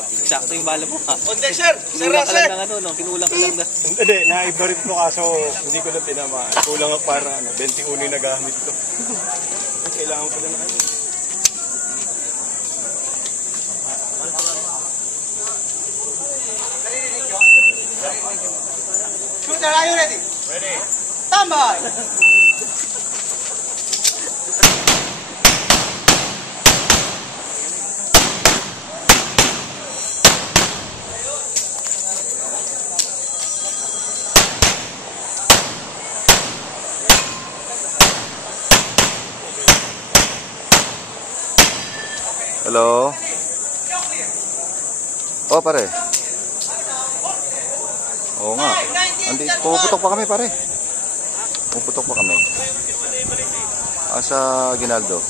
Sakto yung bala mo ha. Onde sir! Kinulang ka lang ng ano, no? Kinulang ka lang na. Hindi, naibarit ko kaso hindi ko na tinamaan. Kulang ako para 21 yung nagamit ko. Kailangan ko lang ano. Shooter, are you ready? Ready. Tambay! Hello? Oh, pare. Oo nga. Puputok pa kami, pare. Puputok pa kami. Sa Ginaldo.